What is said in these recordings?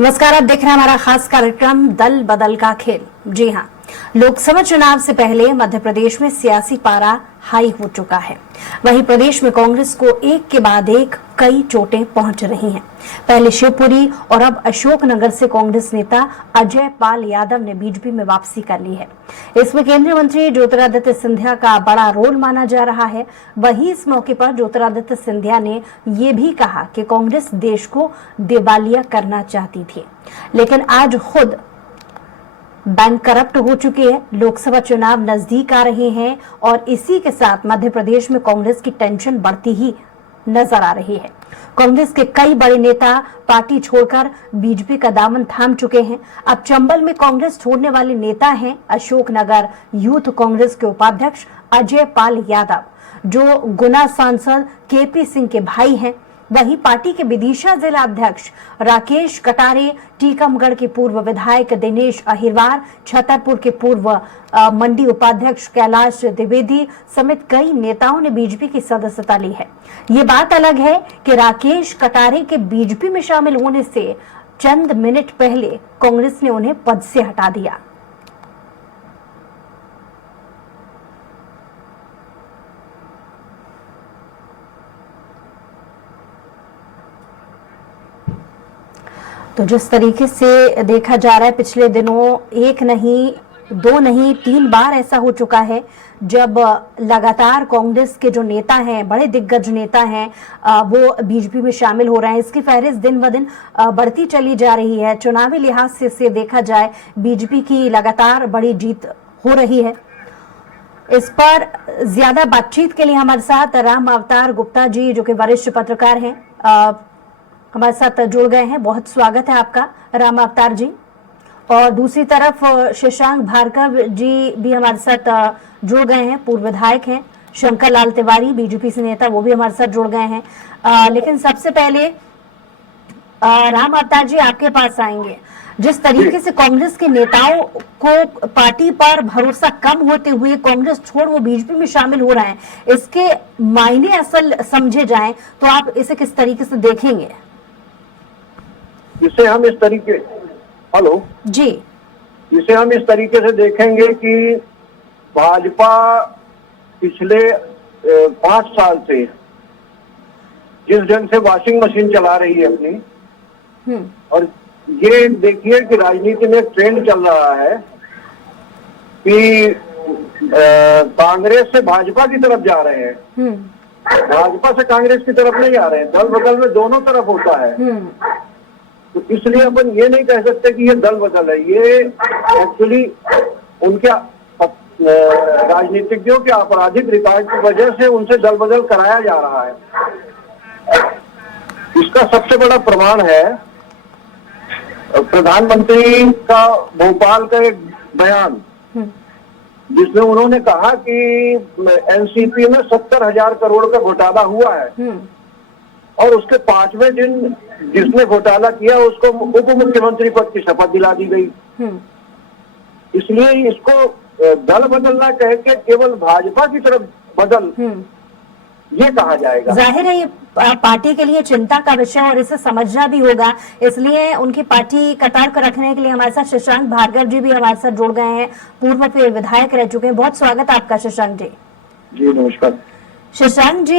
नमस्कार, आप देख रहे हैं हमारा खास कार्यक्रम दल बदल का खेल। जी हाँ, लोकसभा चुनाव से पहले मध्य प्रदेश में सियासी पारा हाई हो चुका है। वहीं प्रदेश में कांग्रेस को एक के बाद एक कई चोटें पहुंच रही हैं। पहले शिवपुरी और अब अशोकनगर से कांग्रेस नेता अजय पाल यादव ने बीजेपी में वापसी कर ली है। इसमें केंद्रीय मंत्री ज्योतिरादित्य सिंधिया का बड़ा रोल माना जा रहा है। वहीं इस मौके पर ज्योतिरादित्य सिंधिया ने ये भी कहा कि कांग्रेस देश को दिवालिया करना चाहती थी, लेकिन आज खुद बैंक करप्ट हो चुकी है। लोकसभा चुनाव नजदीक आ रहे हैं और इसी के साथ मध्य प्रदेश में कांग्रेस की टेंशन बढ़ती ही नजर आ रही है। कांग्रेस के कई बड़े नेता पार्टी छोड़कर बीजेपी का दामन थाम चुके हैं। अब चंबल में कांग्रेस छोड़ने वाले नेता हैं अशोकनगर यूथ कांग्रेस के उपाध्यक्ष अजय पाल यादव, जो गुना सांसद केपी सिंह के भाई हैं। वहीं पार्टी के विदिशा जिला अध्यक्ष राकेश कटारे, टीकमगढ़ के पूर्व विधायक दिनेश अहिरवार, छतरपुर के पूर्व मंडी उपाध्यक्ष कैलाश द्विवेदी समेत कई नेताओं ने बीजेपी की सदस्यता ली है। ये बात अलग है कि राकेश कटारे के बीजेपी में शामिल होने से चंद मिनट पहले कांग्रेस ने उन्हें पद से हटा दिया। तो जिस तरीके से देखा जा रहा है, पिछले दिनों एक नहीं, दो नहीं, 3 बार ऐसा हो चुका है जब लगातार कांग्रेस के जो नेता हैं, बड़े दिग्गज नेता हैं, वो बीजेपी में शामिल हो रहे हैं। इसकी फहरिस्त दिन ब दिन बढ़ती चली जा रही है। चुनावी लिहाज से देखा जाए, बीजेपी की लगातार बड़ी जीत हो रही है। इस पर ज्यादा बातचीत के लिए हमारे साथ राम अवतार गुप्ता जी, जो कि वरिष्ठ पत्रकार हैं, हमारे साथ जुड़ गए हैं। बहुत स्वागत है आपका राम अवतार जी। और दूसरी तरफ शशांक भार्गव जी भी हमारे साथ जुड़ गए हैं, पूर्व विधायक हैं। शंकर लाल तिवारी बीजेपी से नेता, वो भी हमारे साथ जुड़ गए हैं। लेकिन सबसे पहले राम अवतार जी आपके पास आएंगे। जिस तरीके से कांग्रेस के नेताओं को पार्टी पर भरोसा कम होते हुए कांग्रेस छोड़ वो बीजेपी में शामिल हो रहे हैं, इसके मायने असल समझे जाएं तो आप इसे किस तरीके से देखेंगे? इसे हम इस तरीके जी, इसे हम इस तरीके से देखेंगे कि भाजपा पिछले 5 साल से जिस ढंग से वॉशिंग मशीन चला रही है अपनी, और ये देखिए कि राजनीति में एक ट्रेंड चल रहा है कि कांग्रेस से भाजपा की तरफ जा रहे हैं, भाजपा से कांग्रेस की तरफ नहीं आ रहे हैं। दल बदल में दोनों तरफ होता है। तो इसलिए अपन ये नहीं कह सकते कि ये दल बदल है। ये एक्चुअली उनके राजनीतिज्ञों के आपराधिक रिकॉर्ड की वजह से उनसे दल बदल कराया जा रहा है। इसका सबसे बड़ा प्रमाण है प्रधानमंत्री का भोपाल का एक बयान, जिसमें उन्होंने कहा कि एनसीपी में 70,000 करोड़ का घोटाला हुआ है और उसके 5वें दिन जिसने घोटाला किया उसको उप मुख्यमंत्री पद की शपथ दिला दी गई। इसलिए इसको दल बदलना कह के केवल भाजपा की तरफ बदल ये कहा जाएगा। जाहिर है ये पार्टी के लिए चिंता का विषय और इसे समझना भी होगा। इसलिए उनकी पार्टी कतार को रखने के लिए हमारे साथ शशांक भार्गव जी भी हमारे साथ जुड़ गए हैं, पूर्व विधायक रह चुके हैं। बहुत स्वागत है आपका शशांक जी। जी नमस्कार। शशांक जी,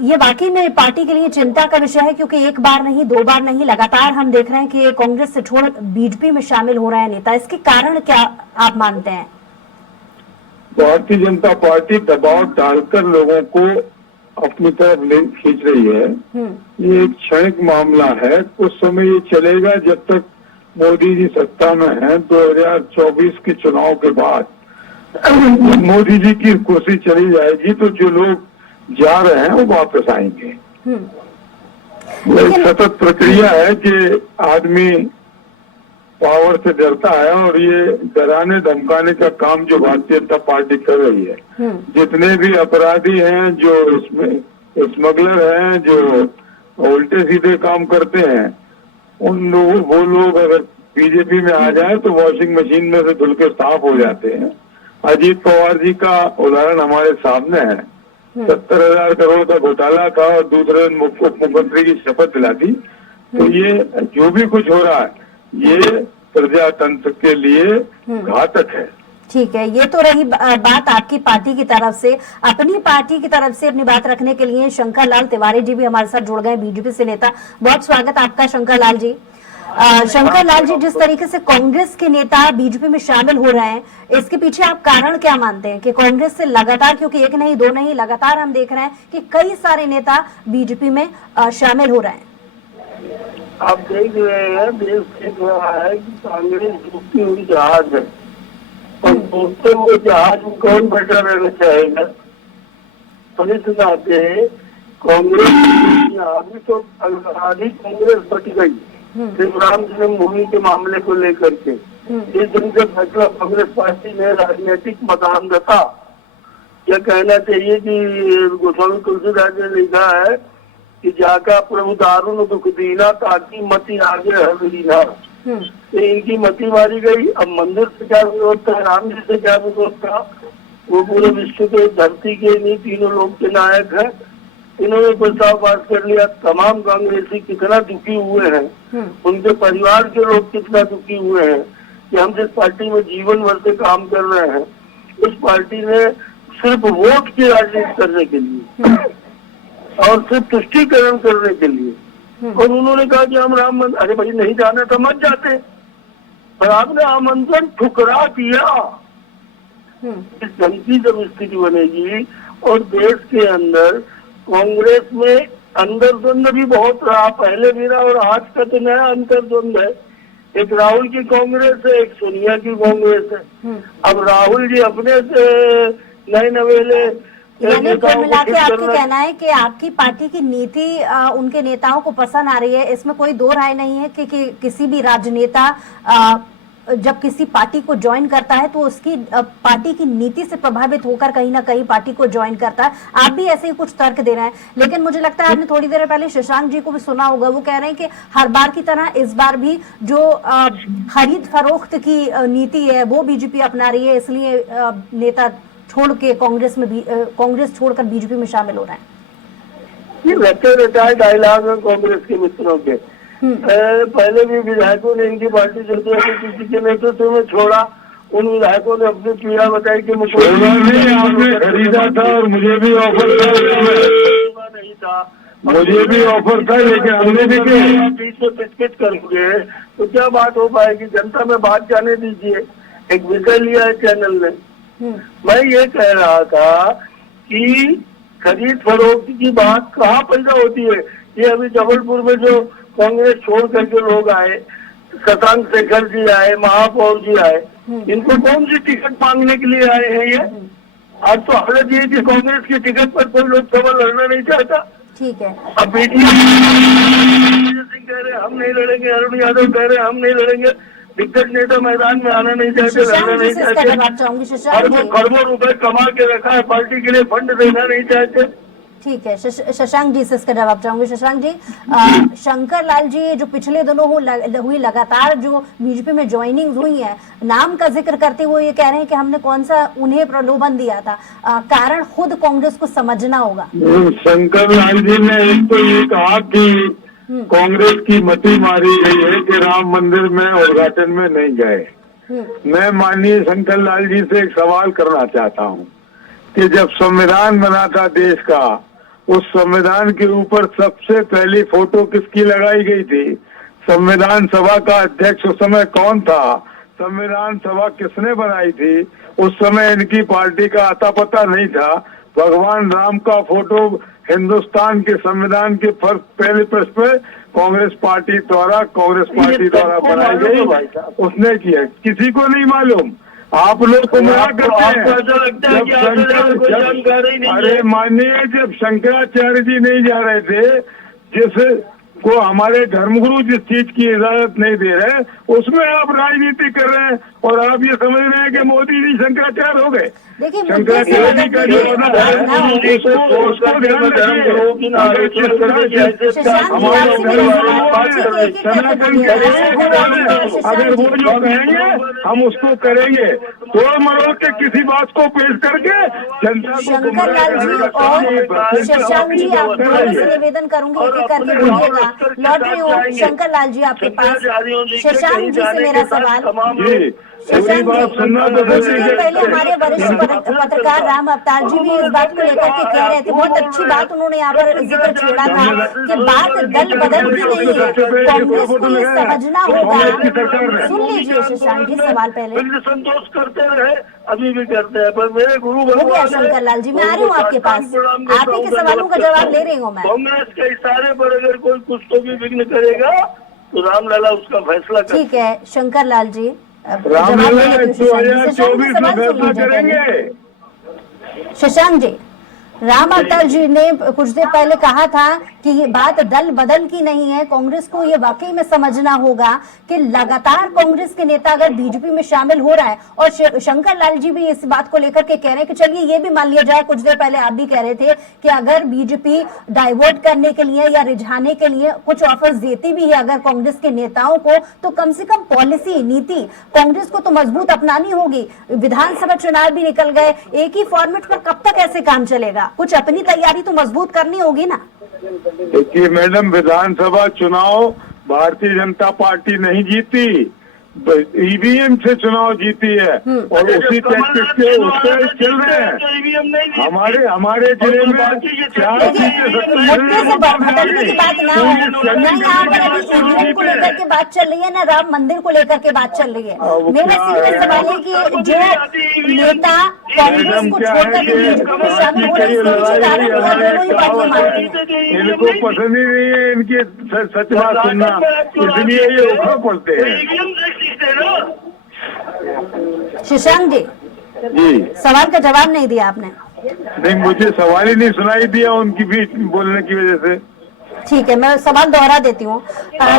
ये वाकई में पार्टी के लिए चिंता का विषय है, क्योंकि एक बार नहीं, 2 बार नहीं, लगातार हम देख रहे हैं कि कांग्रेस से छोड़ बीजेपी में शामिल हो रहे हैं नेता। इसके कारण क्या आप मानते हैं? भारतीय जनता पार्टी दबाव डालकर लोगों को अपनी तरफ खींच रही है। ये एक क्षणिक मामला है। कुछ समय ये चलेगा जब तक मोदी जी सत्ता में हैं। 2024 के चुनाव के बाद मोदी जी की कुर्सी चली जाएगी तो जो लोग जा रहे हैं वो वापस आएंगे। एक सतत प्रक्रिया है कि आदमी पावर से डरता है और ये डराने धमकाने का काम जो भारतीय जनता पार्टी कर रही है। जितने भी अपराधी हैं, जो इसमें स्मगलर हैं, जो उल्टे सीधे काम करते हैं, उन लोगों वो लोग अगर बीजेपी में आ जाए तो वॉशिंग मशीन में से धुल के साफ हो जाते हैं। अजीत पवार जी का उदाहरण हमारे सामने है। 70,000 करोड़ का घोटाला था और दूसरे मुख्यमंत्री की शपथ दिला दी। तो ये जो भी कुछ हो रहा है ये प्रजातंत्र के लिए घातक है। ठीक है, ये तो रही बात आपकी पार्टी की तरफ से। अपनी पार्टी की तरफ से अपनी बात रखने के लिए शंकर लाल तिवारी जी भी हमारे साथ जुड़ गए, बीजेपी से नेता। बहुत स्वागत आपका शंकर लाल जी। शंकर लाल जी, जिस तरीके से कांग्रेस के नेता बीजेपी में शामिल हो रहे हैं, इसके पीछे आप कारण क्या मानते हैं कि कांग्रेस से लगातार, क्योंकि एक नहीं दो नहीं, लगातार हम देख रहे हैं कि कई सारे नेता बीजेपी में शामिल हो रहे हैं। आप देख रहे हैं, देश देख रहा है कि कांग्रेस डूबती हुई जहाज है और डूबते हुए जहाज में कौन बैठा रहना चाहेगा। आते कांग्रेस अभी तो आधी कांग्रेस बच गई राम जन्मभूमि के मामले को लेकर के। इस दिन से फैसला कांग्रेस पार्टी ने राजनीतिक मकान रखा। यह कहना चाहिए कि गोस्वामी तुलसीदास ने लिखा है कि जाका प्रभु दारुण दुख दीना ताकि मति आगे हरीना। तो इनकी मति मारी गई। अब मंदिर से क्या विरोध था, राम जी से क्या विरोध था, वो पूरे विश्व के धरती के नहीं तीनों लोग के नायक है। इन्होंने प्रस्ताव पास कर लिया। तमाम कांग्रेसी कितना दुखी हुए हैं, उनके परिवार के लोग कितना दुखी हुए हैं कि हम जिस पार्टी में जीवन भर से काम कर रहे हैं, उस पार्टी ने सिर्फ वोट की राजनीति करने के लिए और सिर्फ तुष्टीकरण करने के लिए, और उन्होंने कहा कि हम राम मंदिर, अरे भाई नहीं जाना तो मत जाते, पर आपने आमंत्रण ठुकरा दिया। इस ढंग की जब स्थिति बनेगी और देश के अंदर कांग्रेस में अंतर्द्वंद भी बहुत रहा, पहले भी रहा और आज का तो नया अंतर्द्वंद है। एक राहुल की कांग्रेस है, एक सोनिया की कांग्रेस है। अब राहुल जी अपने से नए नवेले, यानी कुल मिला के आपका कहना है कि आपकी पार्टी की नीति उनके नेताओं को पसंद आ रही है, इसमें कोई दो राय नहीं है कि किसी भी राजनेता जब किसी पार्टी को ज्वाइन करता है तो उसकी पार्टी की नीति से प्रभावित होकर कहीं ना कहीं पार्टी को ज्वाइन करता है। आप भी ऐसे ही कुछ तर्क दे रहे हैं, लेकिन मुझे लगता है आपने थोड़ी देर पहले शशांक जी को भी सुना होगा, वो कह रहे हैं कि हर बार की तरह इस बार भी जो खरीद फरोख्त की नीति है वो बीजेपी अपना रही है, इसलिए नेता छोड़ के कांग्रेस छोड़कर बीजेपी में शामिल हो रहे हैं। ये रहते रहता है डायलॉग है कांग्रेस के मित्रों के। पहले भी विधायकों ने इनकी पार्टी चलती है किसी के नेतृत्व में छोड़ा, उन विधायकों ने अपनी पीड़ा बताई कि मुझे खरीदा था और मुझे भी ऑफर नहीं था, मुझे भी ऑफर था, लेकिन हमने भी बीच में पिचपिच करेंगे तो क्या बात हो पाएगी। जनता में बात जाने दीजिए। एक विषय लिया है चैनल ने। मैं ये कह रहा था कि खरीद फरोख्त की बात कहाँ पैदा होती है। ये अभी जबलपुर में जो कांग्रेस छोड़ करके लोग आए, शशांक शेखर जी आए, महापौर जी आए, इनको कौन सी टिकट मांगने के लिए आए हैं ये? आज तो हालत ये कि कांग्रेस की टिकट पर कोई लोकसभा लड़ना नहीं चाहता। ठीक है। अब बीजेपी सिंह कह रहे हम नहीं लड़ेंगे, अरुण यादव कह रहे हम नहीं लड़ेंगे, दिग्गज नेता मैदान में आना नहीं चाहते, लड़ना नहीं चाहते, खरबों रुपए कमा के रखा है पार्टी के लिए, फंड देना नहीं चाहते। ठीक है, शशांक जी से इसका जवाब चाहूंगी। शशांक जी, शंकर लाल जी जो पिछले दिनों हुई लगातार जो बीजेपी में ज्वाइनिंग हुई है, नाम का जिक्र करते हुए ये कह रहे हैं कि हमने कौन सा उन्हें प्रलोभन दिया था, कारण खुद कांग्रेस को समझना होगा। शंकर लाल जी ने एक तो ये कहा कि कांग्रेस की मति मारी गई है कि राम मंदिर में उद्घाटन में नहीं गए। मैं माननीय शंकर लाल जी से एक सवाल करना चाहता हूँ कि जब संविधान बना था देश का, उस संविधान के ऊपर सबसे पहली फोटो किसकी लगाई गई थी? संविधान सभा का अध्यक्ष उस समय कौन था? संविधान सभा किसने बनाई थी? उस समय इनकी पार्टी का अता पता नहीं था। भगवान राम का फोटो हिंदुस्तान के संविधान के पहले पृष्ठ पे कांग्रेस पार्टी द्वारा बनाई गई, उसने किया। किसी को नहीं मालूम, आप लोग गुमराह करते हैं। अरे मानिए, जब शंकराचार्य जी नहीं जा रहे थे, जिस को हमारे धर्मगुरु जिस चीज की इजाजत नहीं दे रहे, उसमें आप राजनीति कर रहे हैं और आप ये समझ रहे हैं कि मोदी जी शंकराचार्य हो गए। शंकराचार्य जी का जो होना है उसको ध्यान रखिए। अगर वो जो कहेंगे हम उसको करेंगे, तोड़ मरोड़ के किसी बात को पेश करके जनता को। शंकर लाल जी और शशांक जी, आपको निवेदन करूंगी कि करके बोलिएगा लौट रही हूँ शंकर लाल जी आपके पास। शशांक जी से मेरा सवाल। शशांक जी, कुछ देर पहले हमारे वरिष्ठ पत्रकार राम अवतार जी भी इस बात को लेकर के कह रहे थे, बहुत अच्छी बात उन्होंने यहाँ पर जिक्र छेड़ा था कि बात दल बदल की नहीं है, कांग्रेस को ये समझना होगा। सुन लीजिए शशांक जी सवाल पहले। संतोष करते रहे, अभी भी करते हैं, पर मेरे गुरु हो गया भगवान शंकर लाल जी, मैं आ रही हूँ आपके पास, आप ही के सवालों का जवाब ले रही हूँ मैं। कांग्रेस के इशारे पर अगर कोई कुछ तो भी विघ्न करेगा तो रामलला उसका फैसला कर। ठीक है शंकर लाल जी, रामलला 2024 में फैसला करेंगे। शशांक जी, राम अवतार जी ने कुछ देर पहले कहा था कि ये बात दल बदल की नहीं है, कांग्रेस को ये वाकई में समझना होगा कि लगातार कांग्रेस के नेता अगर बीजेपी में शामिल हो रहा है, और शंकर लाल जी भी इस बात को लेकर के कह रहे हैं कि चलिए ये भी मान लिया जाए, कुछ देर पहले आप भी कह रहे थे कि अगर बीजेपी डाइवर्ट करने के लिए या रिझाने के लिए कुछ ऑफर्स देती भी है अगर कांग्रेस के नेताओं को, तो कम से कम पॉलिसी नीति कांग्रेस को तो मजबूत अपनानी होगी। विधानसभा चुनाव भी निकल गए, एक ही फॉर्मेट पर कब तक ऐसे काम चलेगा? कुछ अपनी तैयारी तो मजबूत करनी होगी ना। देखिए मैडम, विधानसभा चुनाव भारतीय जनता पार्टी नहीं जीती, ईवीएम से चुनाव जीती है और उसी टैक्टिस के उस पर चल रहे हैं। हमारे जिले में 4 मुद्दे से बदलने की बात ना हो, ना यहाँ पर अभी ईवीएम को लेकर के बात चल रही है, ना राम मंदिर को लेकर के बात चल रही है। मेरा सीधे सवाल है कि जो नेता कांग्रेस को छोड़कर के बीजेपी में शामिल हो रहे हैं, इसके पीछे कारण क्या दोनों ही पार्टियां मानती हैं? इनको पसंद ही नहीं है इनकी सच बात सुनना, इसलिए ये उखड़ पड़ते हैं। शशांक जी, सवाल का जवाब नहीं दिया आपने। नहीं, मुझे सवाल ही नहीं सुनाई दिया उनकी भी बोलने की वजह से। ठीक है, मैं सवाल दोहरा देती हूँ।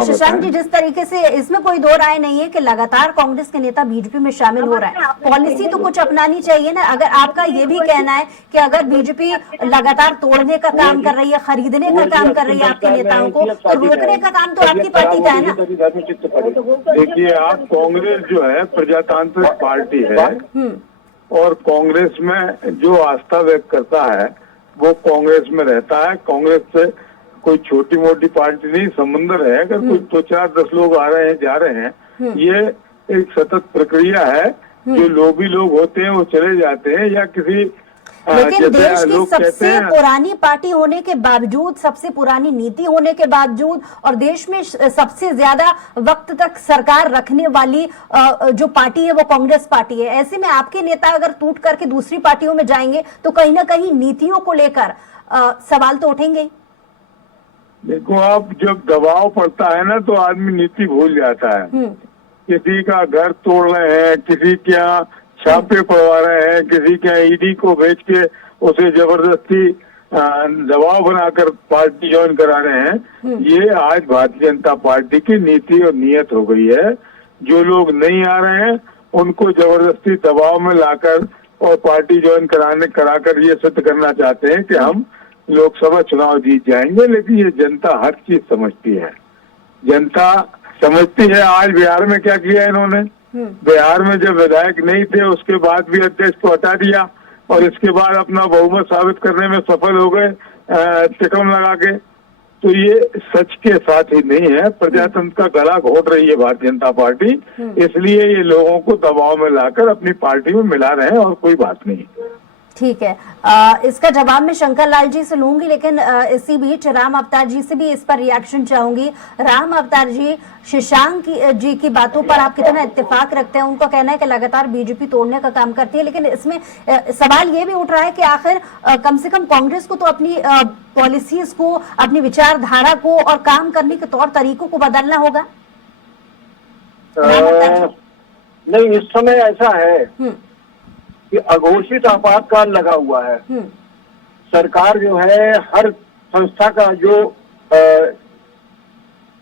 शशांक जी, जिस तरीके से इसमें कोई दो राय नहीं है कि लगातार कांग्रेस के नेता बीजेपी में शामिल हो रहा है, पॉलिसी तो कुछ अपनानी चाहिए ना। अगर आपका ये भी कहना है कि अगर बीजेपी लगातार तोड़ने का काम कर रही है, खरीदने का काम कर रही है आपके नेताओं को, तो रोकने का काम तो आपकी पार्टी का है ना। देखिए, आप कांग्रेस जो है प्रजातांत्रिक पार्टी है और कांग्रेस में जो आस्था व्यक्त करता है वो कांग्रेस में रहता है। कांग्रेस से कोई छोटी मोटी पार्टी नहीं, समुंदर है। अगर कोई 2-4-10 लोग आ रहे हैं जा रहे हैं, ये एक सतत प्रक्रिया है। जो लोभी लोग होते हैं वो चले जाते हैं या किसी लेकिन देश की सबसे पुरानी पार्टी होने के बावजूद, सबसे पुरानी नीति होने के बावजूद और देश में सबसे ज्यादा वक्त तक सरकार रखने वाली जो पार्टी है वो कांग्रेस पार्टी है। ऐसे में आपके नेता अगर टूट करके दूसरी पार्टियों में जाएंगे तो कहीं ना कहीं नीतियों को लेकर सवाल तो उठेंगे। देखो, आप जब दबाव पड़ता है ना तो आदमी नीति भूल जाता है। किसी का घर तोड़ रहे हैं, किसी के यहाँ छापे पड़वा रहे हैं, किसी के ईडी को भेज के उसे जबरदस्ती दबाव बनाकर पार्टी ज्वाइन करा रहे हैं। ये आज भारतीय जनता पार्टी की नीति और नीयत हो गई है। जो लोग नहीं आ रहे हैं उनको जबरदस्ती दबाव में लाकर और पार्टी ज्वाइन कराकर ये सिद्ध करना चाहते हैं कि हम लोकसभा चुनाव जीत जाएंगे। लेकिन ये जनता हर चीज समझती है, जनता समझती है। आज बिहार में क्या किया इन्होंने, बिहार में जब विधायक नहीं थे उसके बाद भी अध्यक्ष को हटा दिया और इसके बाद अपना बहुमत साबित करने में सफल हो गए टिकम लगा के। तो ये सच के साथ ही नहीं है, प्रजातंत्र का गला घोट रही है भारतीय जनता पार्टी। इसलिए ये लोगों को दबाव में लाकर अपनी पार्टी में मिला रहे हैं और कोई बात नहीं। ठीक है, इसका जवाब मैं शंकर लाल जी से लूंगी, लेकिन इसी बीच राम अवतार जी से भी इस पर रिएक्शन चाहूंगी। राम अवतार जी, शशांक जी की बातों पर आप कितना इत्तेफाक रखते हैं? उनका कहना है कि लगातार बीजेपी तोड़ने का काम करती है, लेकिन इसमें सवाल ये भी उठ रहा है कि आखिर कम से कम कांग्रेस को तो अपनी पॉलिसीज को, अपनी विचारधारा को और काम करने के तौर तरीकों को बदलना होगा। नहीं, इस समय ऐसा है कि अघोषित आपातकाल लगा हुआ है। सरकार जो है हर संस्था का जो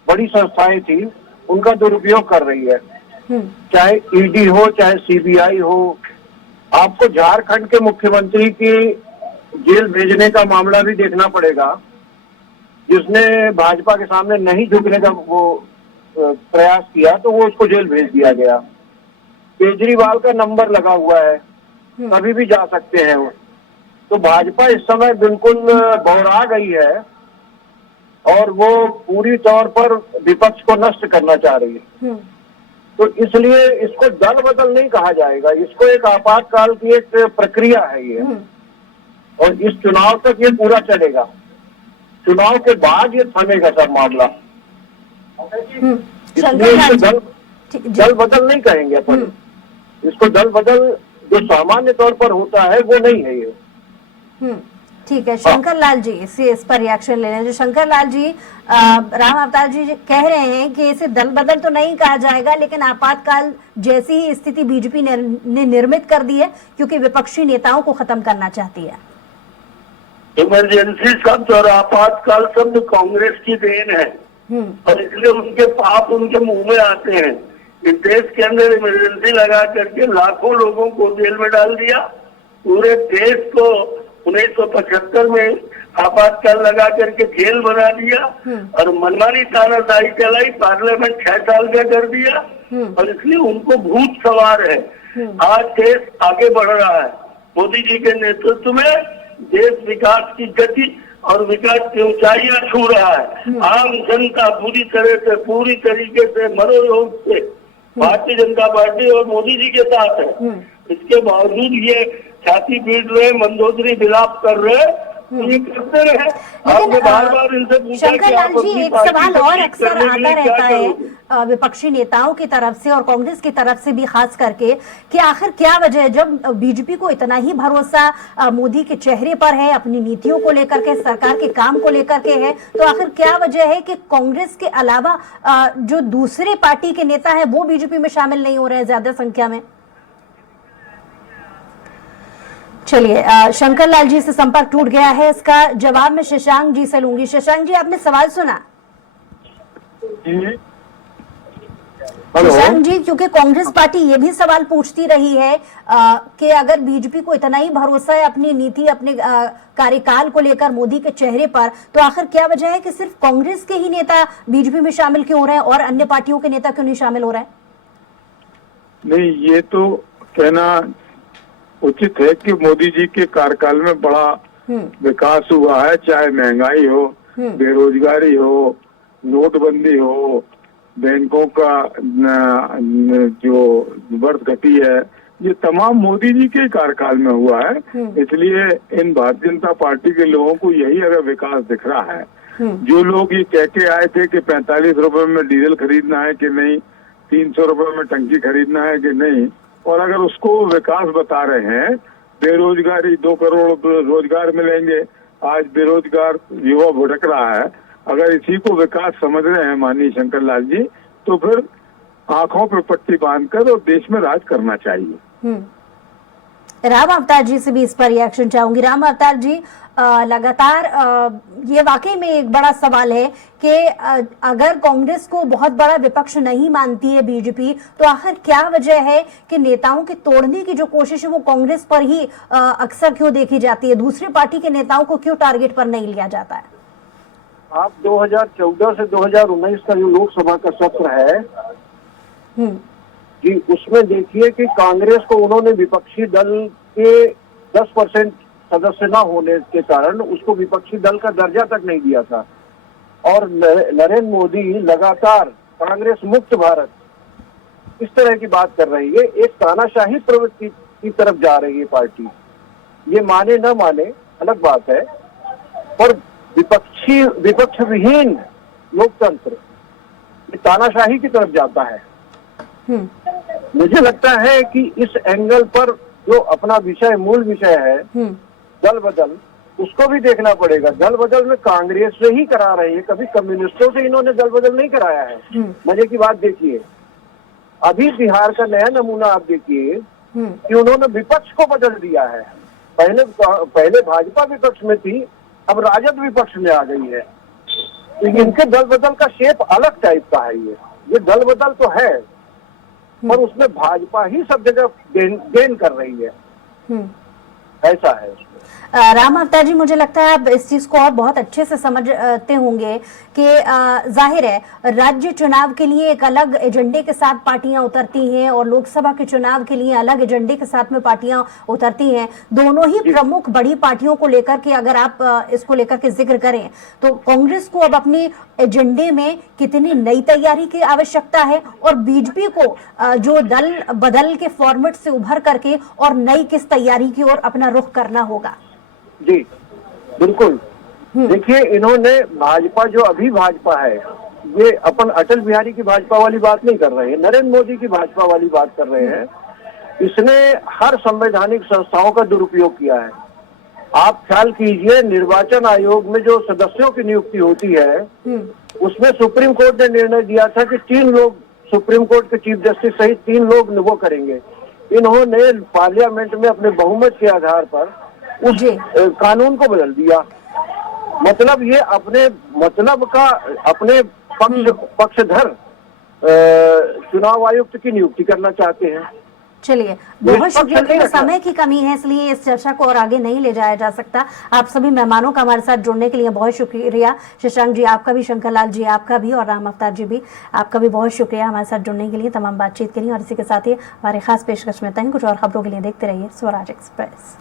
बड़ी संस्थाएं थी उनका दुरुपयोग कर रही है, चाहे ईडी हो चाहे सीबीआई हो। आपको झारखंड के मुख्यमंत्री की जेल भेजने का मामला भी देखना पड़ेगा, जिसने भाजपा के सामने नहीं झुकने का वो प्रयास किया तो वो उसको जेल भेज दिया गया। केजरीवाल का नंबर लगा हुआ है, कभी भी जा सकते हैं वो। तो भाजपा इस समय बिल्कुल बौरा गई है और वो पूरी तौर पर विपक्ष को नष्ट करना चाह रही है। तो इसलिए इसको दल बदल नहीं कहा जाएगा, इसको एक आपातकाल की एक प्रक्रिया है ये, और इस चुनाव तक ये पूरा चलेगा। चुनाव के बाद ये थमेगा सब मामला। इसलिए इसको दल बदल नहीं कहेंगे अपन, इसको दल बदल जो सामान्य तौर पर होता है वो नहीं है ये। ठीक है, शंकर लाल जी इस पर रिएक्शन ले लें। जो शंकर लाल जी, राम अवतार जी कह रहे हैं कि इसे दल बदल तो नहीं कहा जाएगा, लेकिन आपातकाल जैसी ही स्थिति बीजेपी ने निर्मित कर दी है, क्योंकि विपक्षी नेताओं को खत्म करना चाहती है। इमरजेंसी शब्द और आपातकाल शब्द कांग्रेस की देन है, और इसलिए उनके पाप उनके मुंह में आते हैं। इस देश के अंदर इमरजेंसी लगा करके लाखों लोगों को जेल में डाल दिया। पूरे देश को 1975 में आपातकाल लगा करके जेल बना दिया, और मनमानी तानाशाही चलाई, पार्लियामेंट 6 साल का कर दिया, और इसलिए उनको भूत सवार है। आज देश आगे बढ़ रहा है, मोदी जी के नेतृत्व में देश विकास की गति और विकास की ऊंचाइयां छू रहा है। आम जनता पूरी तरीके से मनोयोग से भारतीय जनता पार्टी और मोदी जी के साथ है। इसके बावजूद ये छाती पीट रहे, मंदोदरी विलाप कर रहे, ये करते रहे। आपने बार-बार इनसे पूछा कि शंकर लाल जी, एक सवाल और अक्सर आता रहता है है विपक्षी नेताओं की तरफ से और कांग्रेस की तरफ से भी खास करके, कि आखिर क्या वजह है जब बीजेपी को इतना ही भरोसा मोदी के चेहरे पर है, अपनी नीतियों को लेकर के, सरकार के काम को लेकर के है, तो आखिर क्या वजह है कि कांग्रेस के अलावा जो दूसरे पार्टी के नेता है वो बीजेपी में शामिल नहीं हो रहे हैं ज्यादा संख्या में? चलिए, शंकर लाल जी से संपर्क टूट गया है। इसका जवाब मैं शशांक जी से लूंगी। शशांक जी, आपने सवाल सुना? शशांक जी, क्योंकि कांग्रेस पार्टी ये भी सवाल पूछती रही है कि अगर बीजेपी को इतना ही भरोसा है अपनी नीति, अपने कार्यकाल को लेकर मोदी के चेहरे पर, तो आखिर क्या वजह है कि सिर्फ कांग्रेस के ही नेता बीजेपी में शामिल क्यों हो रहे हैं और अन्य पार्टियों के नेता क्यों नहीं शामिल हो रहे हैं? नहीं, ये तो कहना उचित है कि मोदी जी के कार्यकाल में बड़ा विकास हुआ है, चाहे महंगाई हो, बेरोजगारी हो, नोटबंदी हो, बैंकों का जो बढ़त घटी है, ये तमाम मोदी जी के कार्यकाल में हुआ है। इसलिए इन भारतीय जनता पार्टी के लोगों को यही अगर विकास दिख रहा है। जो लोग ये कह के आए थे कि 45 रुपए में डीजल खरीदना है कि नहीं, 300 रुपए में टंकी खरीदना है कि नहीं, और अगर उसको विकास बता रहे हैं, बेरोजगारी 2 करोड़ रोजगार मिलेंगे, आज बेरोजगार युवा भुटक रहा है, अगर इसी को विकास समझ रहे हैं माननीय शंकर लाल जी, तो फिर आंखों पर पट्टी बांधकर और देश में राज करना चाहिए। राम अवतार जी से भी इस पर रिएक्शन चाहूंगी। राम अवतार जी, लगातार ये वाकई में एक बड़ा सवाल है कि अगर कांग्रेस को बहुत बड़ा विपक्ष नहीं मानती है बीजेपी, तो आखिर क्या वजह है कि नेताओं के तोड़ने की जो कोशिश है वो कांग्रेस पर ही अक्सर क्यों देखी जाती है? दूसरी पार्टी के नेताओं को क्यों टारगेट पर नहीं लिया जाता है? आप 2014 से 2019 का जो लोकसभा का सत्र है जी, उसमें देखिए कि कांग्रेस को उन्होंने विपक्षी दल के 10% सदस्य न होने के कारण उसको विपक्षी दल का दर्जा तक नहीं दिया था, और नरेंद्र मोदी लगातार कांग्रेस मुक्त भारत इस तरह की बात कर रही है। एक तानाशाही प्रवृत्ति की तरफ जा रही है पार्टी। ये माने न माने अलग बात है, पर विपक्ष विहीन लोकतंत्र ये तानाशाही की तरफ जाता है। मुझे लगता है कि इस एंगल पर जो अपना विषय, मूल विषय है दल बदल, उसको भी देखना पड़ेगा। दल बदल में कांग्रेस से ही करा रही है, कभी कम्युनिस्टों से इन्होंने दल बदल नहीं कराया है। मजे की बात देखिए, अभी बिहार का नया नमूना आप देखिए कि उन्होंने विपक्ष को बदल दिया है। पहले भाजपा विपक्ष में थी, अब राजद विपक्ष में आ गई है। तो इनके दल बदल का शेप अलग टाइप का है। ये दल बदल तो है, पर उसमें भाजपा ही सब जगह गेन कर रही है। ऐसा है उसमें। राम अवतार जी, मुझे लगता है आप इस चीज को और बहुत अच्छे से समझते होंगे कि जाहिर है राज्य चुनाव के लिए एक अलग एजेंडे के साथ पार्टियां उतरती हैं और लोकसभा के चुनाव के लिए अलग एजेंडे के साथ में पार्टियां उतरती हैं। दोनों ही प्रमुख बड़ी पार्टियों को लेकर के अगर आप इसको लेकर के जिक्र करें तो कांग्रेस को अब अपने एजेंडे में कितनी नई तैयारी की आवश्यकता है और बीजेपी को जो दल बदल के फॉर्मेट से उभर करके और नई किस तैयारी की ओर अपना रुख करना होगा? जी बिल्कुल। देखिए, इन्होंने भाजपा जो अभी भाजपा है, ये अपन अटल बिहारी की भाजपा वाली बात नहीं कर रहे हैं, नरेंद्र मोदी की भाजपा वाली बात कर रहे हैं। इसने हर संवैधानिक संस्थाओं का दुरुपयोग किया है। आप ख्याल कीजिए, निर्वाचन आयोग में जो सदस्यों की नियुक्ति होती है उसमें सुप्रीम कोर्ट ने निर्णय दिया था कि 3 लोग, सुप्रीम कोर्ट के चीफ जस्टिस सहित 3 लोग वो करेंगे। इन्होंने पार्लियामेंट में अपने बहुमत के आधार पर उस कानून को बदल दिया। मतलब ये अपने मतलब का अपने पक्षधर चुनाव आयुक्त की नियुक्ति करना चाहते हैं। चलिए, बहुत शुक्रिया, लेकिन समय की कमी है इसलिए इस चर्चा को और आगे नहीं ले जाया जा सकता। आप सभी मेहमानों का हमारे साथ जुड़ने के लिए बहुत शुक्रिया। शशांक जी आपका भी, शंकर लाल जी आपका भी और राम अवतार जी भी आपका भी बहुत शुक्रिया हमारे साथ जुड़ने के लिए, तमाम बातचीत के लिए। और इसी के साथ ही हमारे खास पेशकश में तक कुछ और खबरों के लिए देखते रहिए स्वराज एक्सप्रेस।